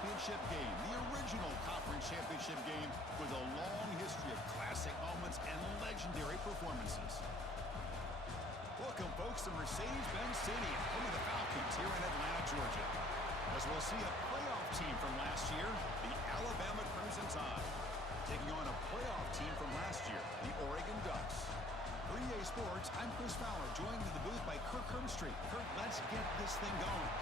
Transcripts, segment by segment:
championship game, the original conference championship game with a long history of classic moments and legendary performances. Welcome, folks, to Mercedes-Benz Stadium, home of the Falcons here in Atlanta, Georgia. As we'll see a playoff team from last year, the Alabama Crimson Tide, taking on a playoff team from last year, the Oregon Ducks. For EA Sports, I'm Chris Fowler, joined in the booth by Kirk Hermstreet. Kirk, let's get this thing going.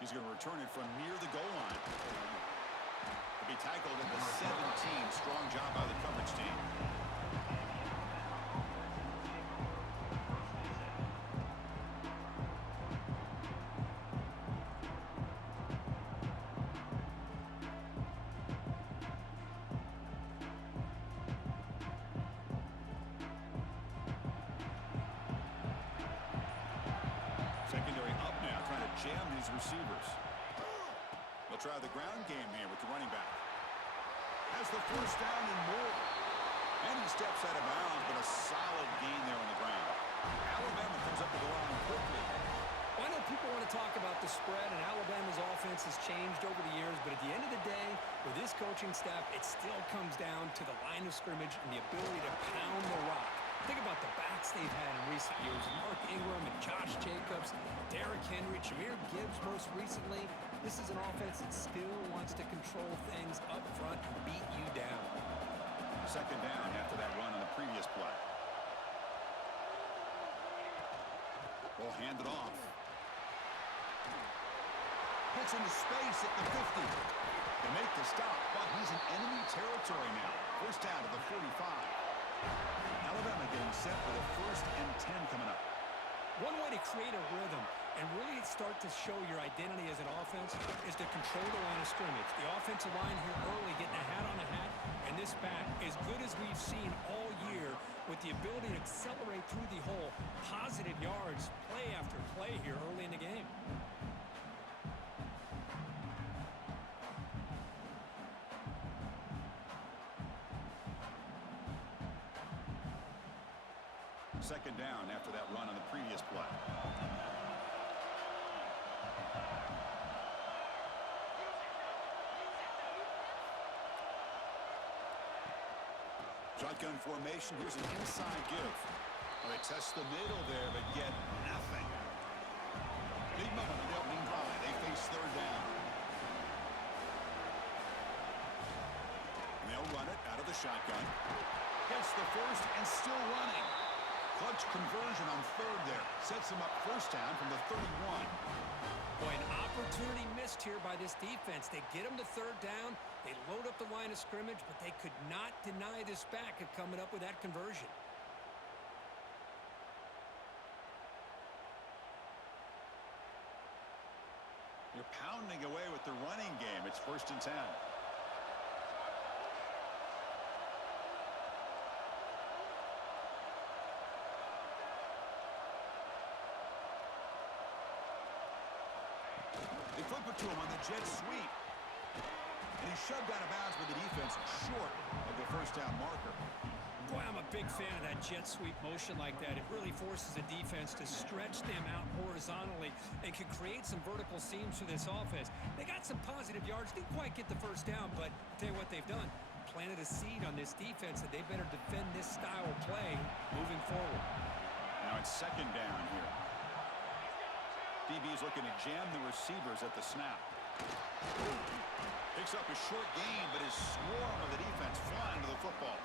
He's going to return it from near the goal line. He'll be tackled at the 17. Strong job by the coverage team. Secondary up now, trying to jam these receivers. They'll try the ground game here with the running back. Has the first down and more. And he steps out of bounds, but a solid gain there on the ground. Alabama comes up with the line quickly. Well, I know people want to talk about the spread, and Alabama's offense has changed over the years, but at the end of the day, with this coaching staff, it still comes down to the line of scrimmage and the ability to pound the rock. Think about the backs they've had in recent years. Mark Ingram and Josh Jacobs, Derrick Henry, Jahmyr Gibbs most recently. This is an offense that still wants to control things up front and beat you down. Second down after that run on the previous play. Ball handed off. Gets into space at the 50. They make the stop, but he's in enemy territory now. First down to the 45. Alabama getting set for the 1st and 10 coming up. One way to create a rhythm and really start to show your identity as an offense is to control the line of scrimmage. The offensive line here early getting a hat on a hat, and this back, as good as we've seen all year, with the ability to accelerate through the hole, positive yards, play after play here early in the game. Second down after that run on the previous play. Shotgun formation. Here's an inside give. Well, they test the middle there, but get nothing. Big moment on the opening drive. They face third down. And they'll run it out of the shotgun. Gets the first and still running. Clutch conversion on third there. Sets them up first down from the 31. Boy, an opportunity missed here by this defense. They get them to third down. They load up the line of scrimmage, but they could not deny this back of coming up with that conversion. You're pounding away with the running game. It's 1st and 10. They flip it to him on the jet sweep. And he's shoved out of bounds with the defense short of the first down marker. Boy, I'm a big fan of that jet sweep motion like that. It really forces the defense to stretch them out horizontally and can create some vertical seams for this offense. They got some positive yards. Didn't quite get the first down, but I'll tell you what they've done. Planted a seed on this defense that they better defend this style of play moving forward. Now it's second down here. DB's looking to jam the receivers at the snap. Picks up a short gain, but his swarm of the defense flying to the football.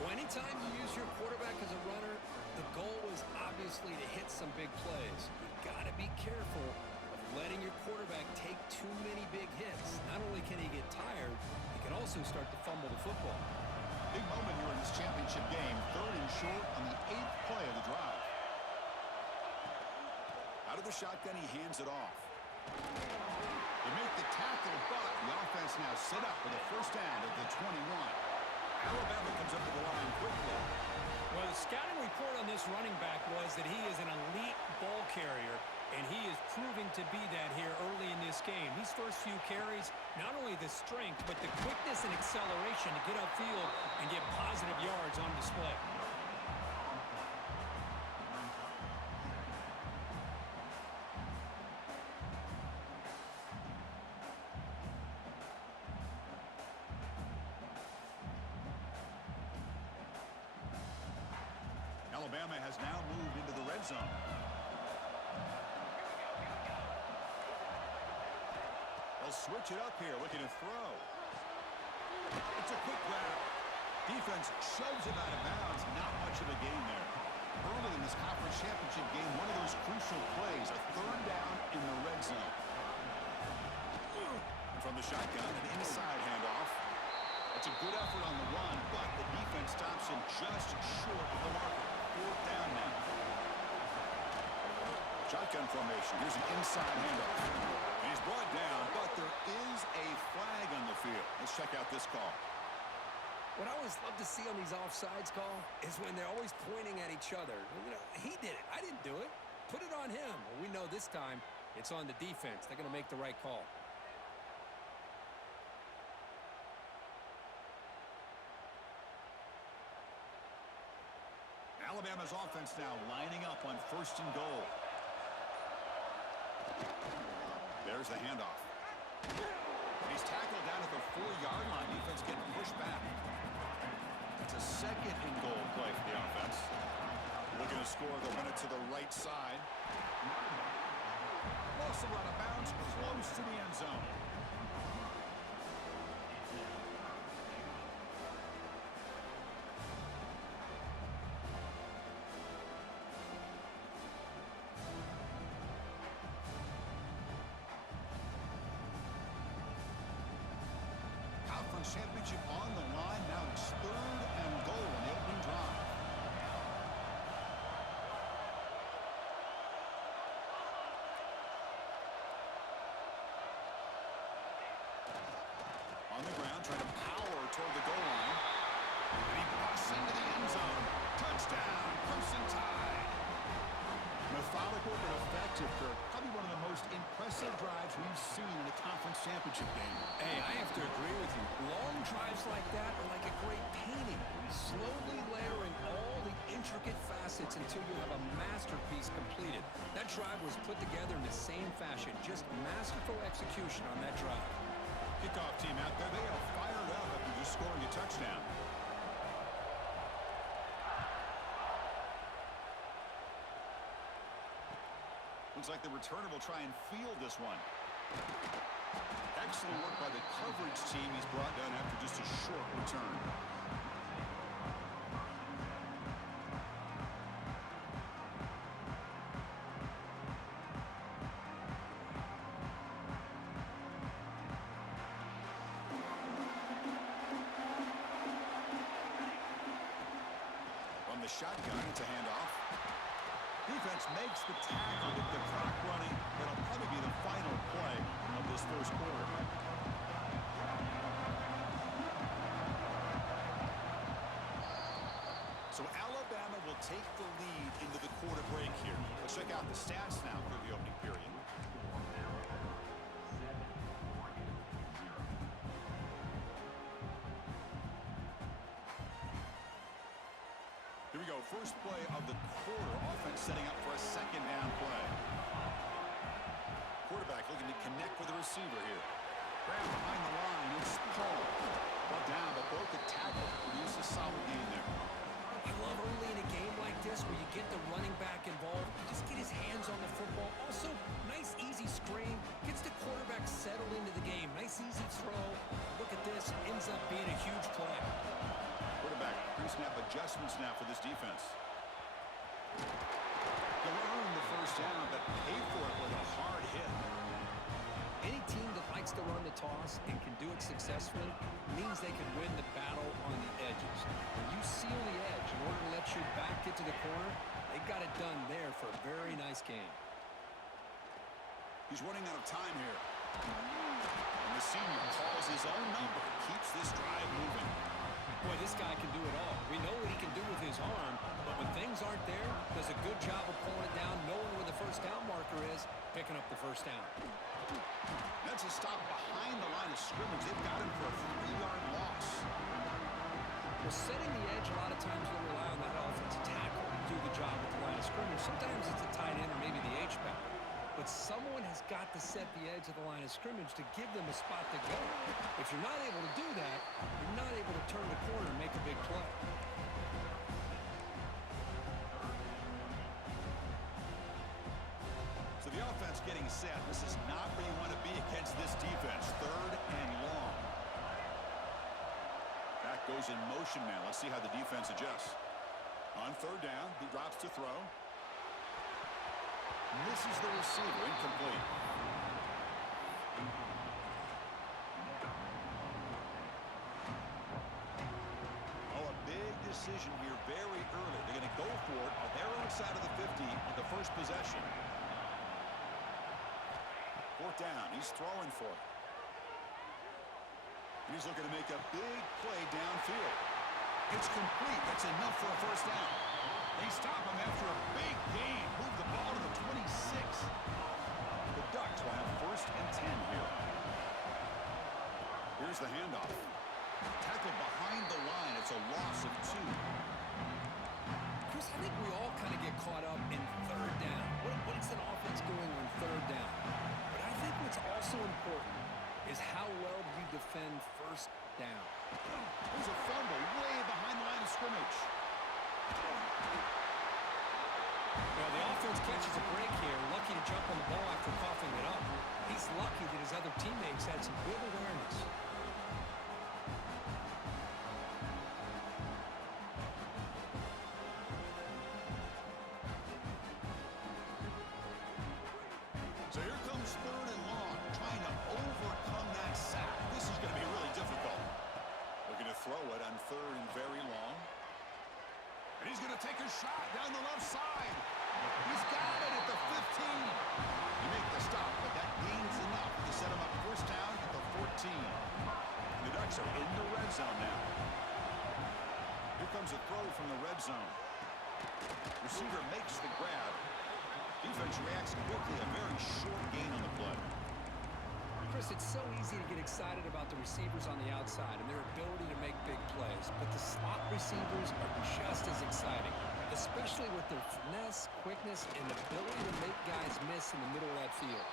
Well, anytime you use your quarterback as a runner, the goal is obviously to hit some big plays. You've got to be careful of letting your quarterback take too many big hits. Not only can he get tired, he can also start to fumble the football. Big moment here in this championship game. 3rd and short on the 8th play of the drive. Out of the shotgun, he hands it off. They make the tackle, but the offense now set up for the first down at the 21. Alabama comes up to the line quickly. Well, the scouting report on this running back was that he is an elite ball carrier, and he is proving to be that here early in this game. These first few carries, not only the strength, but the quickness and acceleration to get upfield and get positive yards on display. Alabama has now moved into the red zone. They'll switch it up here, looking to throw. It's a quick grab. Defense shoves him out of bounds. Not much of a gain there. Early in this conference championship game, one of those crucial plays, a 3rd down in the red zone. And from the shotgun, an inside handoff. It's a good effort on the run, but the defense stops him just short of the marker. 4th down now. Shotgun formation. Here's an inside handoff. And he's brought down, but there is a flag on the field. Let's check out this call. What I always love to see on these offsides call is when they're always pointing at each other. You know, he did it. I didn't do it. Put it on him. Well, we know this time it's on the defense. They're going to make the right call. Alabama's offense now lining up on 1st and goal. There's the handoff. He's tackled down at the 4-yard line. Defense getting pushed back. It's a 2nd and goal play for the offense. Looking to score, they'll run it to the right side. Lost him out of bounds, close to the end zone. Championship on the line. Now it's 3rd and goal in the opening drive. On the ground, trying to power toward the goal line. And he busts into the end zone. Touchdown, Crimson Tide. Methodical but effective, Kirk. Probably one of the most impressive drives we've seen in a conference championship game. Hey, I have to agree with you. Long drives like that are like a great painting. Slowly layering all the intricate facets until you have a masterpiece completed. That drive was put together in the same fashion. Just masterful execution on that drive. Kickoff team out there. They are fired up after just scoring a touchdown. Looks like the returner will try and field this one. Excellent work by the coverage team. He's brought down after just a short return. From the shotgun, it's a handoff. Defense makes the tackle with the clock running. That'll probably be the final play of this first quarter. So Alabama will take the lead into the quarter break here. Let's check out the stats now for the opening period. Here we go, first play of the quarter. Offense setting up for a 2nd down play. Quarterback looking to connect with the receiver here. Grab behind the line, it's Paul. Brought down, but broke the tackle. Produced a solid gain there. I love early in a game like this where you get the running back involved. Just get his hands on the football. Also, nice easy screen. Gets the quarterback settled into the game. Nice easy throw. Look at this. Ends up being a huge play. Quarterback pre-snap adjustments now for this defense. They'll earn the 1st first down, but pay for it with a hard hit. Any team that likes to run the toss and can do it successfully means they can win the battle on the edges. When you seal the edge in order to let your back get to the corner, they got it done there for a very nice game. He's running out of time here. And the senior calls his own number, keeps this drive moving. Boy, this guy can do it all. We know what he can do with his arm, but when things aren't there, does a good job of pulling it down, knowing where the first down marker is, picking up the first down. That's a stop behind the line of scrimmage. They've got him for a 3-yard loss. Well, setting the edge, a lot of times they'll rely on that offensive tackle to do the job at the line of scrimmage. Sometimes it's a tight end or maybe the H-back. But someone has got to set the edge of the line of scrimmage to give them a spot to go. If you're not able to do that, you're not able to turn the corner and make a big play. So the offense getting set. This is not where you want to be against this defense. 3rd and long. Back goes in motion now. Let's see how the defense adjusts. On 3rd down, he drops to throw. Misses the receiver, incomplete. Oh, a big decision here very early. They're going to go for it on their own side of the 50 on the first possession. 4th down, he's throwing for it. He's looking to make a big play downfield. It's complete. That's enough for a first down. They stop him after a big gain. Move the ball to the 26. The Ducks will have 1st and 10 here. Here's the handoff. Tackled behind the line. It's a loss of 2. Chris, I think we all kind of get caught up in 3rd down. What is an offense doing on 3rd down? But I think what's also important is how well do you defend 1st down. There's a fumble way behind the line of scrimmage. Well, the offense catches a break here. Lucky to jump on the ball after coughing it up. He's lucky that his other teammates had some good awareness. So here comes 3rd and long, trying to overcome that sack. This is going to be really difficult. Looking to throw it on 3rd and very long. And he's going to take a shot down the left side. He's got it at the 15. You make the stop, but that gains enough to set him up 1st down at the 14. The Ducks are in the red zone now. Here comes a throw from the red zone. Receiver makes the grab. Defense reacts quickly. A very short gain on the play. Chris, it's so easy to get excited about the receivers on the outside and their ability to make big plays, but the slot receivers are just as exciting, especially with their finesse, quickness, and ability to make guys miss in the middle of that field.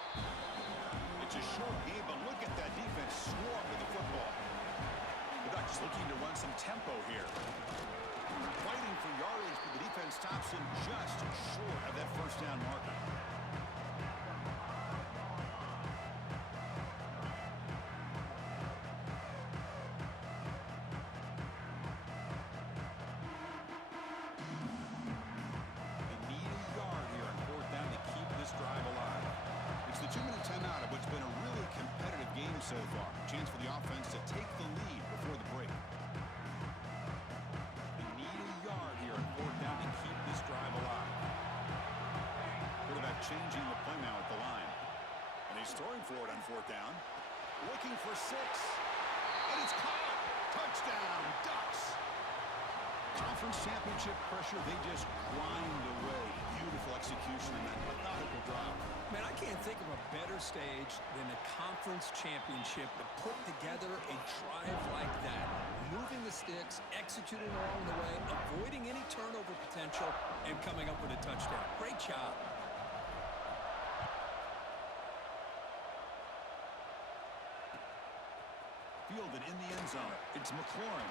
It's a short game, but look at that defense swarm with the football. The Ducks looking to run some tempo here. Fighting for yardage, but the defense stops him just short of that 1st down marker. So far, chance for the offense to take the lead before the break. They need a yard here on 4th down to keep this drive alive. Quarterback changing the play now at the line. And he's throwing for it on 4th down. Looking for 6. And it's caught. Touchdown, Ducks. Conference championship pressure, they just grind away. Beautiful execution in that methodical drive. Man, I can't think of a better stage than a conference championship to put together a drive like that. Moving the sticks, executing along the way, avoiding any turnover potential, and coming up with a touchdown. Great job. Fielded in the end zone. It's McLaurin.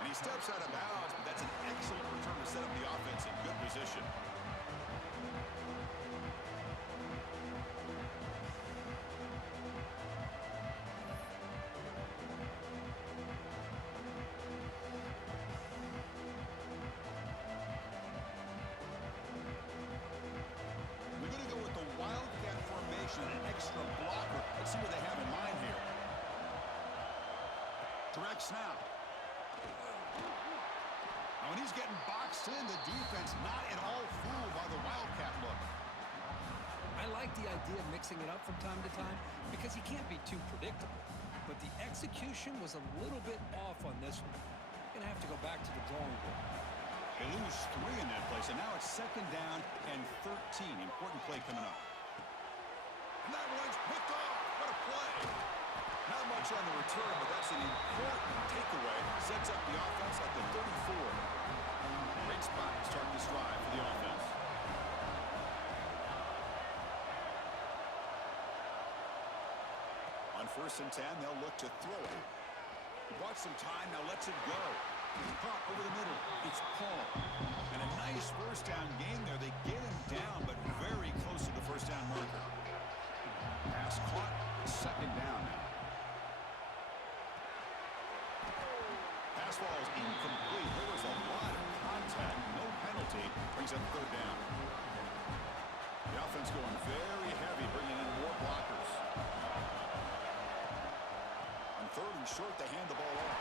And he steps out of bounds, but that's an excellent return to set up the offense in good position. extra blocker. Let's see what they have in mind here. Direct snap. Now, when he's getting boxed in, the defense not at all fooled by the Wildcat look. I like the idea of mixing it up from time to time because he can't be too predictable. But the execution was a little bit off on this one. Going to have to go back to the drawing board. They lose 3 in that place, and now it's 2nd down and 13. Important play coming up. And that one's picked off. What a play. Not much on the return, but that's an important takeaway. Sets up the offense at the 34. Great spot to start this drive for the offense. On 1st and 10, they'll look to throw it. He bought some time, now lets it go. Caught over the middle. It's Paul. And a nice 1st down gain there. They get him down, but very close to the 1st down marker. Pass caught. 2nd down now. Pass ball is incomplete. There was a lot of contact. No penalty. Brings up 3rd down. The offense going very heavy, bringing in more blockers. On 3rd and short, they hand the ball off.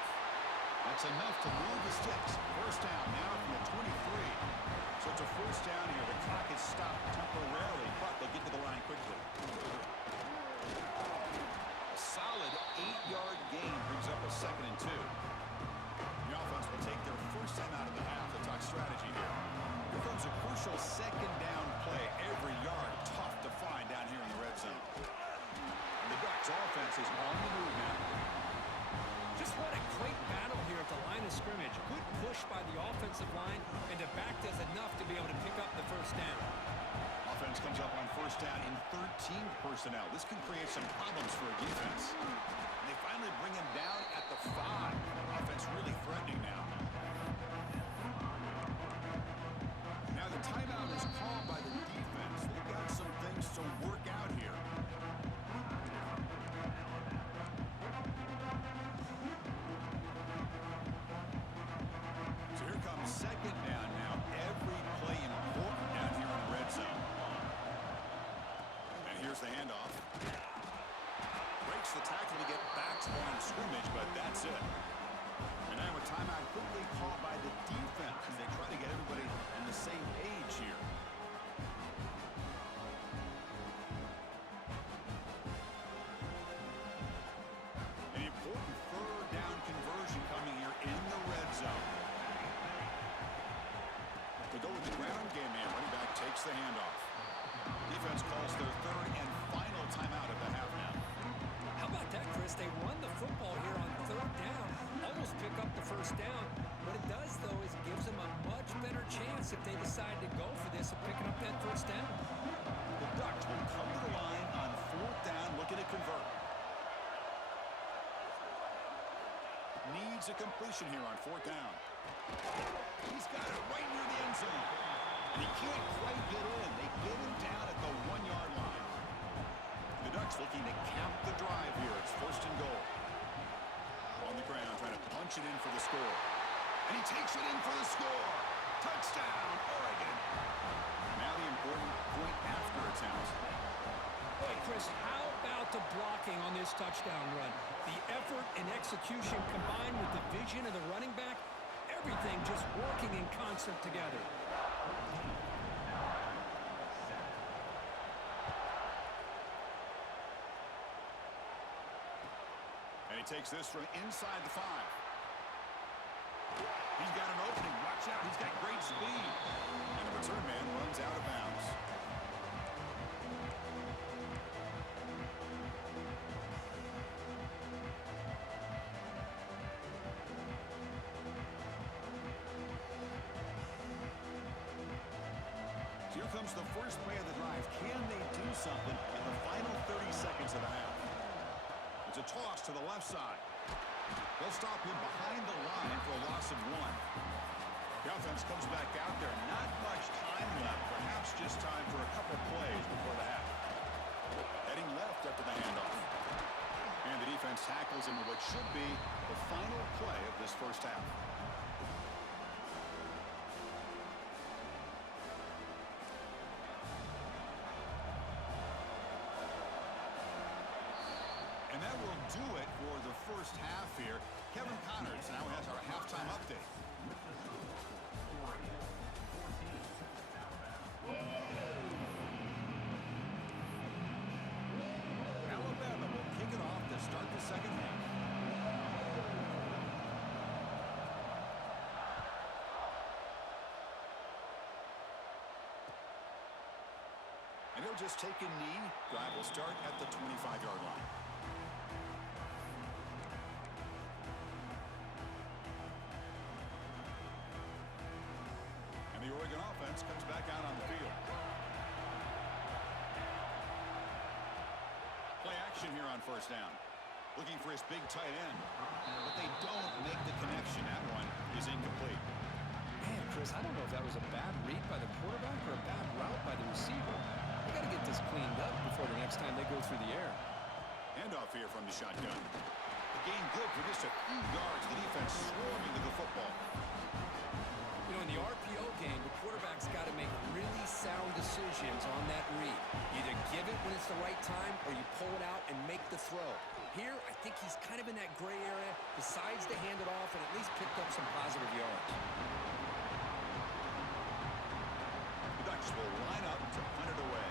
That's enough to move the sticks. 1st down now from the 23. So it's a 1st down here. The clock is stopped temporarily, but they'll get to the line quickly. A solid 8-yard gain brings up a 2nd and 2. The offense will take their 1st time out of the half. They'll talk strategy here. Here comes a crucial 2nd down play. Every yard tough to find down here in the red zone. And the Ducks offense is on the move now. Just what a great battle here at the line of scrimmage. Good push by the offensive line, and the back does enough to be able to pick up the 1st down. Offense comes up on 1st down in 13 personnel. This can create some problems for a defense. And they finally bring him down at the 5. Offense really threatening now. Now the timeout is called by the defense. They've got some things to work out here. So here comes 2nd down now. Every play important down here in the red zone. And here's the handoff. Breaks the tackle to get back to the line of scrimmage, but that's it. And now a timeout quickly called by the defense as they try to get everybody on the same page here. An important 3rd down conversion coming here in the red zone. To go with the ground game man, running back takes the handoff. Defense calls their 3rd and final timeout of the half now. How about that, Chris? They run the football here on 3rd down, almost pick up the 1st down. What it does, though, is it gives them a much better chance if they decide to go for this of picking up that 1st down. The Ducks will come to the line on 4th down, looking to convert. Needs a completion here on 4th down. He's got it right near the end zone. And he can't quite get in. They get him down at the 1-yard line. The Ducks looking to cap the drive here. It's 1st and goal. On the ground, trying to punch it in for the score. And he takes it in for the score. Touchdown, Oregon. Now the important point after attempt. Hey, Chris, how about the blocking on this touchdown run? The effort and execution combined with the vision of the running back, everything just working in concert together. And he takes this from inside the 5. He's got an opening. Watch out. He's got great speed. And the return man runs out of bounds. So here comes the first play of the drive. Can they do something in the final 30 seconds of the half? It's a toss to the left side. They'll stop him behind the line for a loss of 1. The offense comes back out there. Not much time left. Perhaps just time for a couple plays before the half. Heading left after the handoff. And the defense tackles him in what should be the final play of this 1st half. do it for the first half here. Kevin Connors now has our halftime update. Alabama will kick it off to start the second half. And he'll just take a knee. Drive will start at the 25-yard line. And the Oregon offense comes back out on the field. Play action here on first down. Looking for his big tight end. But they don't make the connection. That one is incomplete. Man, Chris, I don't know if that was a bad read by the quarterback or a bad route by the receiver. They got to get this cleaned up before the next time they go through the air. Handoff here from the shotgun. The gain good for just a few yards. The defense swarming to the football. You know, in the RPO game, the quarterback's got to make really sound decisions on that read. Either give it when it's the right time or you pull it out and make the throw. Here, I think he's kind of in that gray area, decides to hand it off and at least picked up some positive yards. The Ducks will line up to punt it away.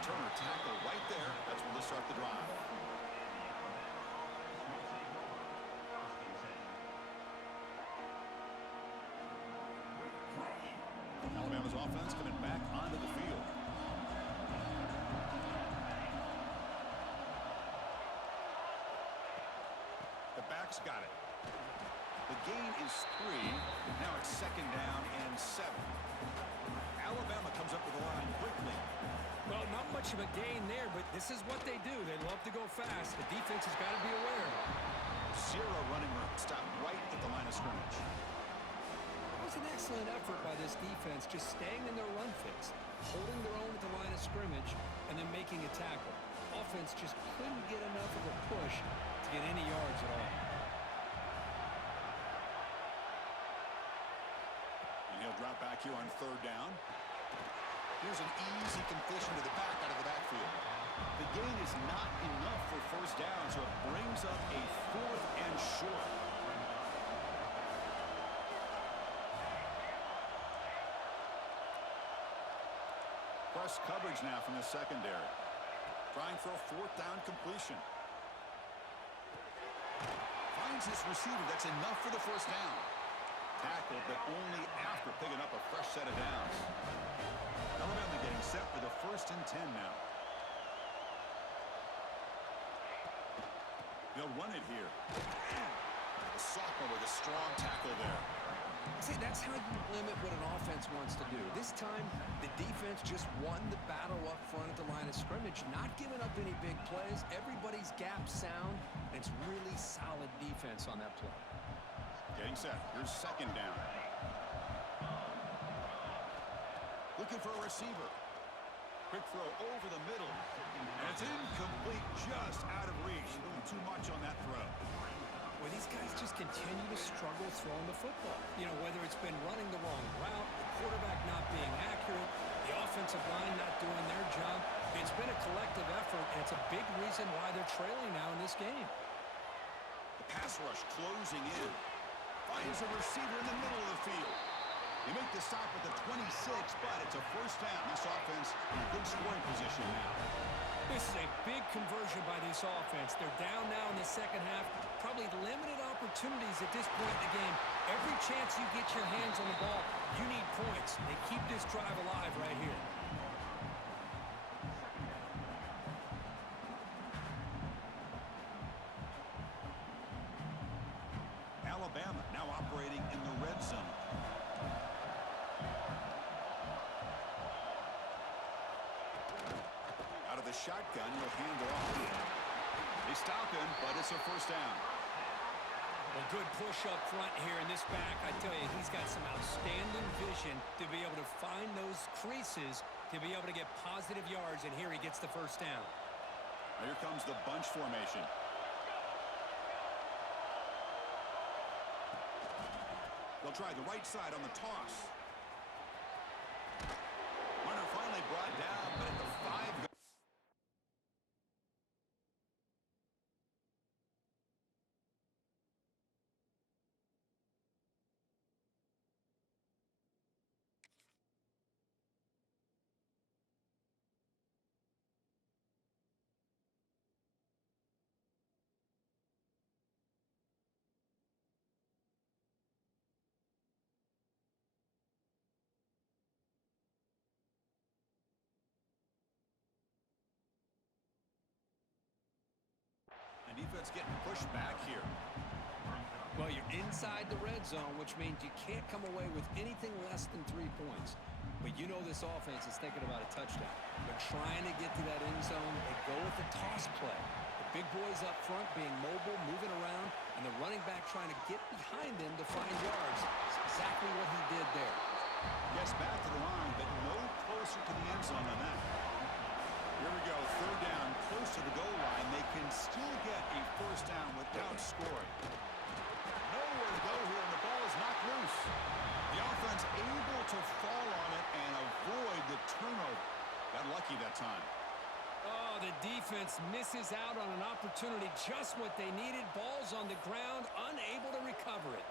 Returner tackle right there. That's where they'll start the drive. Alabama's offense coming back onto the field. The back's got it. The gain is 3. Now it's second down and 7. Alabama comes up with the line quickly. Well, not much of a gain there, but this is what they do. They love to go fast. The defense has got to be aware. Zero running room. Stop right at the line of scrimmage. That was an excellent effort by this defense, just staying in their run fix, holding their own at the line of scrimmage, and then making a tackle. Offense just couldn't get enough of a push to get any yards at all. And he'll drop back here on third down. Here's an easy completion to the back out of the backfield. The gain is not enough for first down, so it brings up a 4th and short. Press coverage now from the secondary. Trying for a 4th down completion. Finds his receiver. That's enough for the first down. Tackled, but only after picking up a fresh set of downs. Alabama getting set for the 1st and 10 now. They'll run it here. The sophomore with a strong tackle there. See, that's how you limit what an offense wants to do. This time, the defense just won the battle up front at the line of scrimmage, not giving up any big plays. Everybody's gap sound, and it's really solid defense on that play. Getting set. Here's second down. Looking for a receiver. Quick throw over the middle. And it's incomplete, just out of reach. A little too much on that throw. Well, these guys just continue to struggle throwing the football. You know, whether it's been running the wrong route, the quarterback not being accurate, the offensive line not doing their job. It's been a collective effort, and it's a big reason why they're trailing now in this game. The pass rush closing in. Finds a receiver in the middle of the field. They make the stop at the 26, but it's a first down. This offense in good scoring position now. This is a big conversion by this offense. They're down now in the second half. Probably limited opportunities at this point in the game. Every chance you get your hands on the ball, you need points. They keep this drive alive right here. Alabama now operating in the red zone. Out of the shotgun, he'll hand it off. They stop him, but it's a first down. Well, good push up front here in this back. I tell you, he's got some outstanding vision to be able to find those creases, to be able to get positive yards, and here he gets the first down. Now here comes the bunch formation. They'll They'll try the right side on the toss. Runner finally brought down, but at the 5. And defense getting pushed back here. Well, you're inside the red zone, which means you can't come away with anything less than 3 points. But you know this offense is thinking about a touchdown. They're trying to get to that end zone. They go with the toss play. The big boys up front being mobile, moving around, and the running back trying to get behind them to find yards. That's exactly what he did there. Gets back to the line, but no closer to the end zone than that. Here we go, 3rd down, close to the goal line. They can still get a 1st down without scoring. Nowhere to go here, and the ball is knocked loose. The offense able to fall on it and avoid the turnover. Got lucky that time. Oh, the defense misses out on an opportunity, just what they needed. Ball's on the ground, unable to recover it.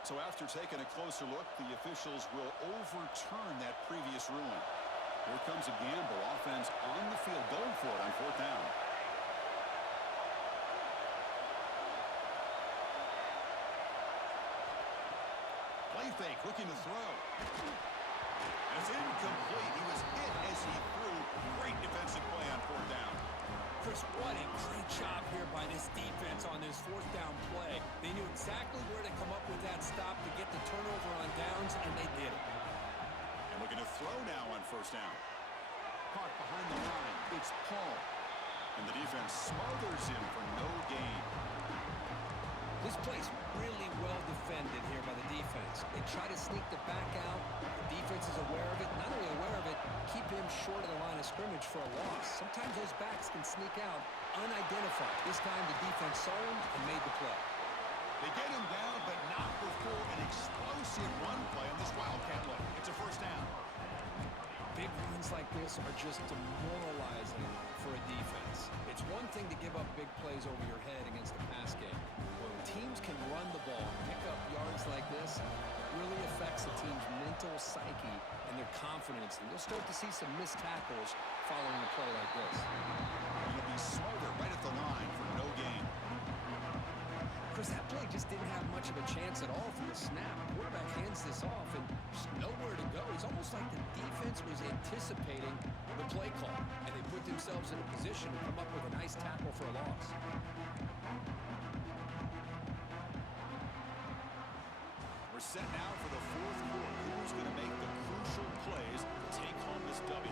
So after taking a closer look, the officials will overturn that previous ruling. Here comes a gamble. Offense on the field going for it on 4th down. Play fake, looking to throw. That's incomplete. He was hit as he threw. Great defensive play on 4th down. Chris, what a great job here by this defense on this 4th down play. They knew exactly where to come up with that stop to get the turnover on downs, and they did it. And looking to throw now on 1st down. Caught behind the line. It's Paul. And the defense smothers him for no gain. This play's really well defended here by the defense. They try to sneak the back out. The defense is aware of it. Not only aware of it, keep him short of the line of scrimmage for a loss. Sometimes those backs can sneak out unidentified. This time the defense saw him and made the play. They get him down, but not before an explosive run play on this Wildcat look. It's a 1st down. Big runs like this are just demoralizing for a defense. It's one thing to give up big plays over your head against the pass game. When teams can run the ball, pick up yards like this, it really affects the team's mental psyche and their confidence. And you'll start to see some missed tackles following a play like this. He'll be smothered right at the line for no gain. Chris, that play just didn't have much of a chance at all from the snap. The quarterback hands this off and just nowhere to go. It's almost like the defense was anticipating the play call, and they put themselves in a position to come up with a nice tackle for a loss. We're set now for the 4th quarter. Who's going to make the crucial plays to take home this W?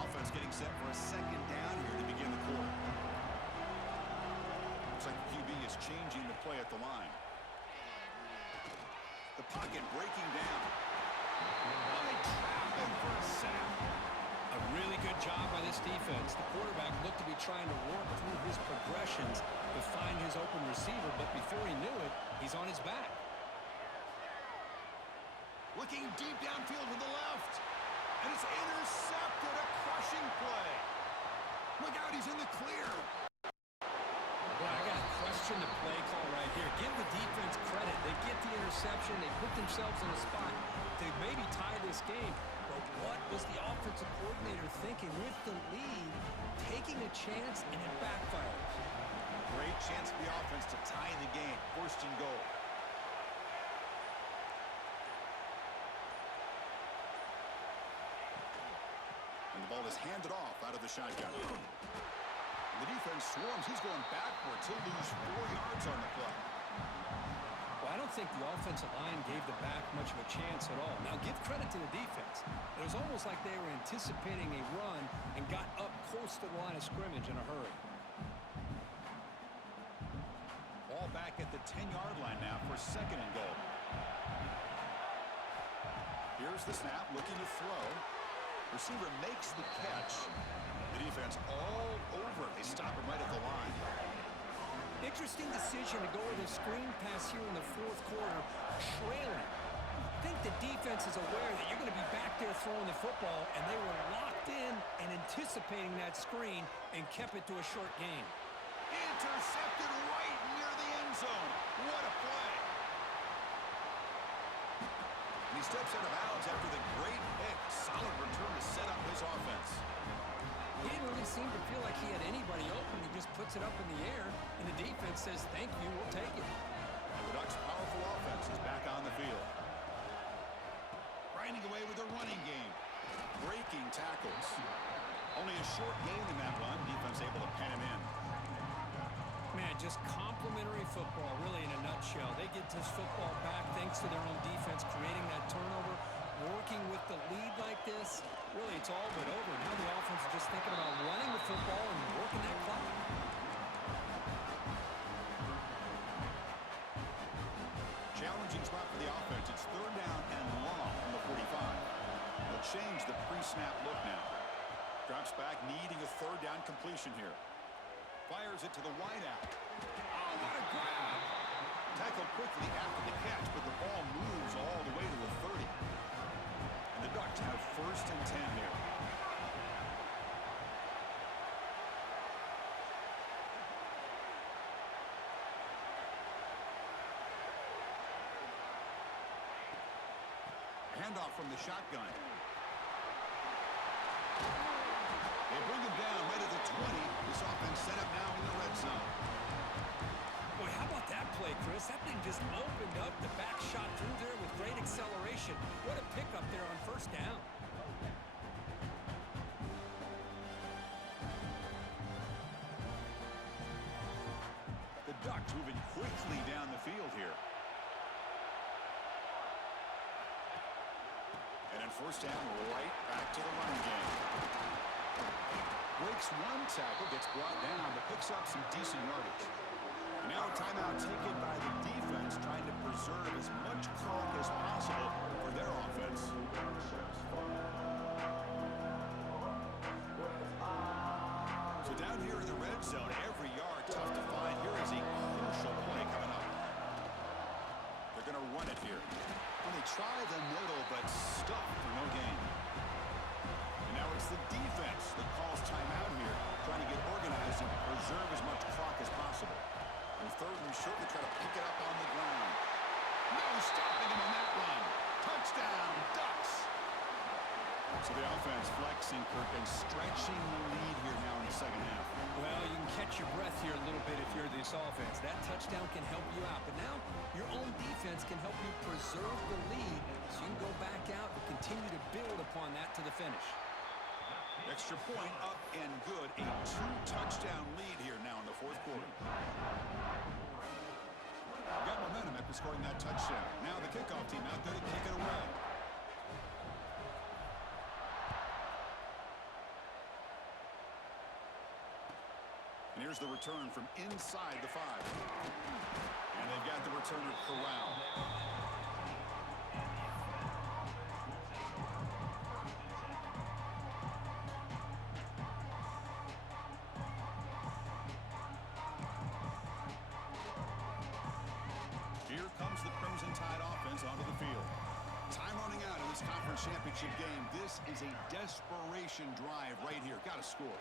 Offense getting set for a 2nd down here to begin the quarter. Looks like the QB is changing the play at the line. The pocket breaking down. Now they trap him for a sack. A really good job by this defense. The quarterback looked to be trying to work through his progressions to find his open receiver, but before he knew it, he's on his back. Looking deep downfield to the left. And it's intercepted, a crushing play. Look out, he's in the clear. Well, I got to question the play call right here. Give the defense credit. They get the interception. They put themselves in a spot to maybe tie this game. But what was the offensive coordinator thinking with the lead, taking a chance, and it backfires? Great chance for the offense to tie the game. 1st and goal. And the ball is handed off out of the shotgun. And the defense swarms. He's going backwards. He'll lose 4 yards on the play. Well, I don't think the offensive line gave the back much of a chance at all. Now, give credit to the defense. It was almost like they were anticipating a run and got up close to the line of scrimmage in a hurry. Ball back at the 10-yard line now for 2nd and goal. Here's the snap, looking to throw. Receiver makes the catch. The The defense all over. They stop him right at the line. Interesting decision to go with a screen pass here in the fourth quarter, trailing. I think the defense is aware that you're going to be back there throwing the football, and they were locked in and anticipating that screen and kept it to a short gain. Intercepted right near the end zone. What a play. And he steps out of bounds after the great pick. Solid return to set up his offense. He didn't really seem to feel like he had anybody open. He just puts it up in the air, and the defense says, thank you, we'll take it. And the Ducks' powerful offense is back on the field. Grinding away with the running game. Breaking tackles. Only a short gain in that run. Defense able to pen him in. Man, just complimentary football, really, in a nutshell. They get this football back thanks to their own defense, creating that turnover, working with the lead like this. Really, it's all but over. Now the offense is just thinking about running the football and working that clock. Challenging spot for the offense. It's third down and long from the 45. They'll change the pre-snap look now. Drops back, needing a third down completion here. Fires it to the wideout. Oh, what a grab! Tackled quickly after the catch, but the ball moves all the way to the 30. And the Ducks have first and 10 here. Handoff from the shotgun. They bring him down right at the 20. This offense set up now in the red zone. Boy, how about that play, Chris? That thing just opened up. The back shot through there with great acceleration. What a pickup there on first down. The Ducks moving quickly down the field here. And in first down, right back to the run game. Breaks one tackle, gets brought down, but picks up some decent yardage. And now a timeout taken by the defense, trying to preserve as much clock as possible for their offense. So down here in the red zone, every yard tough to find. Here is a crucial play coming up. They're going to run it here. Well, they try the middle, but stuck for no gain. And now it's the defense that calls timeout here, trying to get organized and preserve as much clock as possible. And third and short, they try to pick it up on the ground. No stopping him on that run. Touchdown, Ducks! So the offense flexing, Kirk, and stretching the lead here now in the second half. Well, you can catch your breath here a little bit if you're this offense. That touchdown can help you out. But now your own defense can help you preserve the lead so you can go back out and continue to build upon that to the finish. Extra point up and good. A 2-touchdown lead here now in the fourth quarter. Got momentum after scoring that touchdown. Now the kickoff team out there to kick it away. And here's the return from inside the 5. And they've got the returner corralled. Here comes the Crimson Tide offense onto the field. Time running out in this conference championship game. This is a desperation drive right here. Got to score.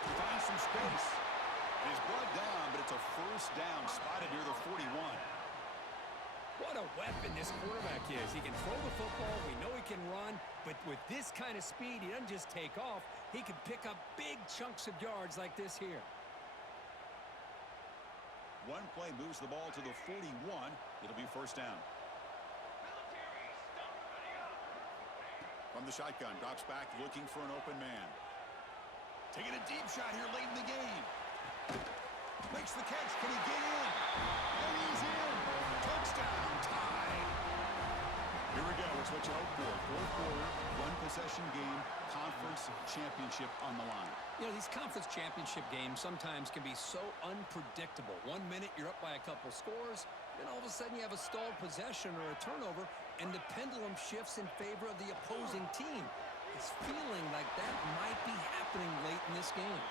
He finds some space. And he's brought down, but it's a first down spotted near the 41. What a weapon this quarterback is. He can throw the football. We know he can run. But with this kind of speed, he doesn't just take off. He can pick up big chunks of yards like this here. One play moves the ball to the 41. It'll be first down. From the shotgun, drops back, looking for an open man. Taking a deep shot here late in the game. Makes the catch. Can he get in? And he's in. Touchdown, Tide. Here we go. It's what you hope for. Fourth quarter, one-possession game, conference championship on the line. You know, these conference championship games sometimes can be so unpredictable. 1 minute you're up by a couple scores, then all of a sudden you have a stalled possession or a turnover, and the pendulum shifts in favor of the opposing team. It's feeling like that might be happening late in this game.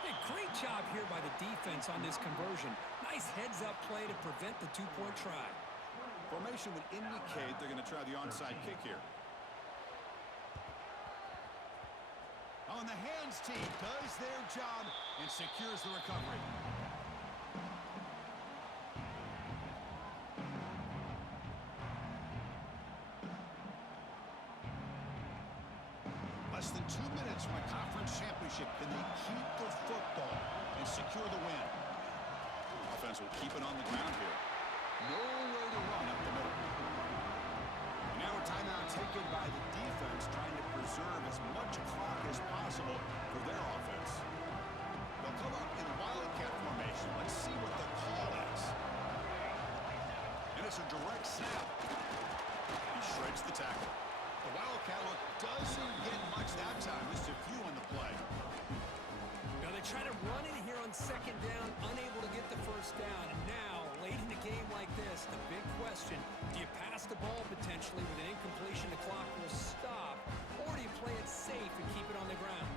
Hey, great job here by the defense on this conversion. Nice heads-up play to prevent the two-point try. Formation would indicate they're going to try the onside kick here. On the hands team does their job and secures the recovery. Less than 2 minutes from a conference championship. Can they keep the football and secure the win? Offense will keep it on the ground here. No way to run up the middle. And now a timeout taken by the defense, trying to preserve as much clock as possible for their offense. They'll come up in wildcat formation. Let's see what the call is. And it's a direct snap. He shreds the tackle. The wildcat look doesn't get much that time. Just a few on the play. Now they try to run it here on second down, unable to get the first down. And now, late in a game like this, the big question, do you pass the ball potentially with an incompletion? The clock will stop. Or do you play it safe and keep it on the ground?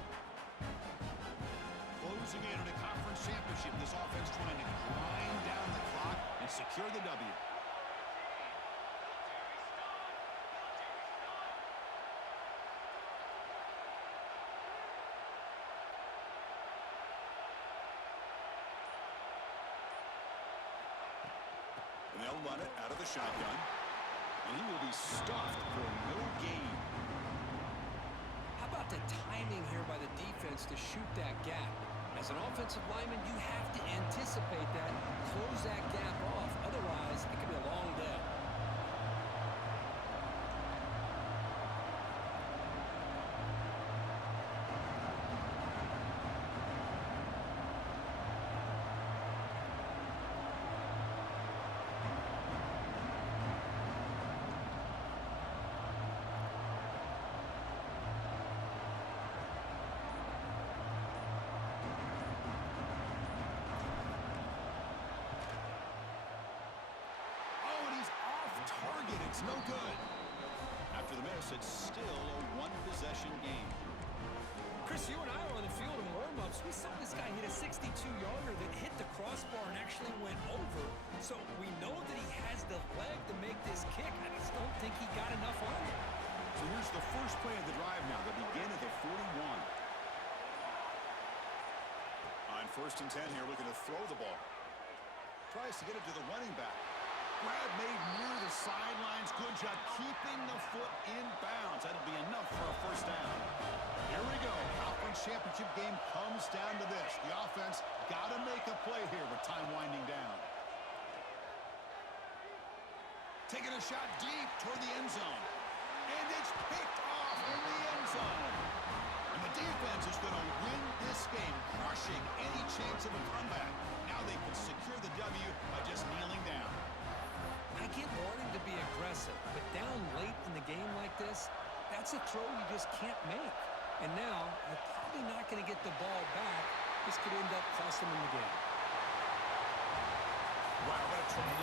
Closing in on a conference championship, this offense trying to grind down the clock and secure the W. And they'll run it out of the shotgun. And he will be stuffed for no gain. How about the timing here by the defense to shoot that gap? As an offensive lineman, you have to anticipate that, close that gap off. Otherwise, it could be a long day. It's no good. After the miss, it's still a one-possession game. Chris, you and I were on the field in warm-ups. We saw this guy hit a 62-yarder that hit the crossbar and actually went over. So we know that he has the leg to make this kick. I just don't think he got enough on it. So here's the first play of the drive now. They begin at the 41. On 1st and 10 here, looking to throw the ball. Tries to get it to the running back. Grab made near the sidelines. Good job keeping the foot in bounds. That'll be enough for a first down. Here we go. Conference championship game comes down to this. The offense got to make a play here with time winding down. Taking a shot deep toward the end zone. And it's picked off in the end zone. And the defense is going to win this game, crushing any chance of a comeback. Now they can secure the W by just kneeling down. I get wanting to be aggressive, but down late in the game like this, that's a throw you just can't make. And now, you're probably not going to get the ball back. This could end up costing them the game. Wow, what a tremendous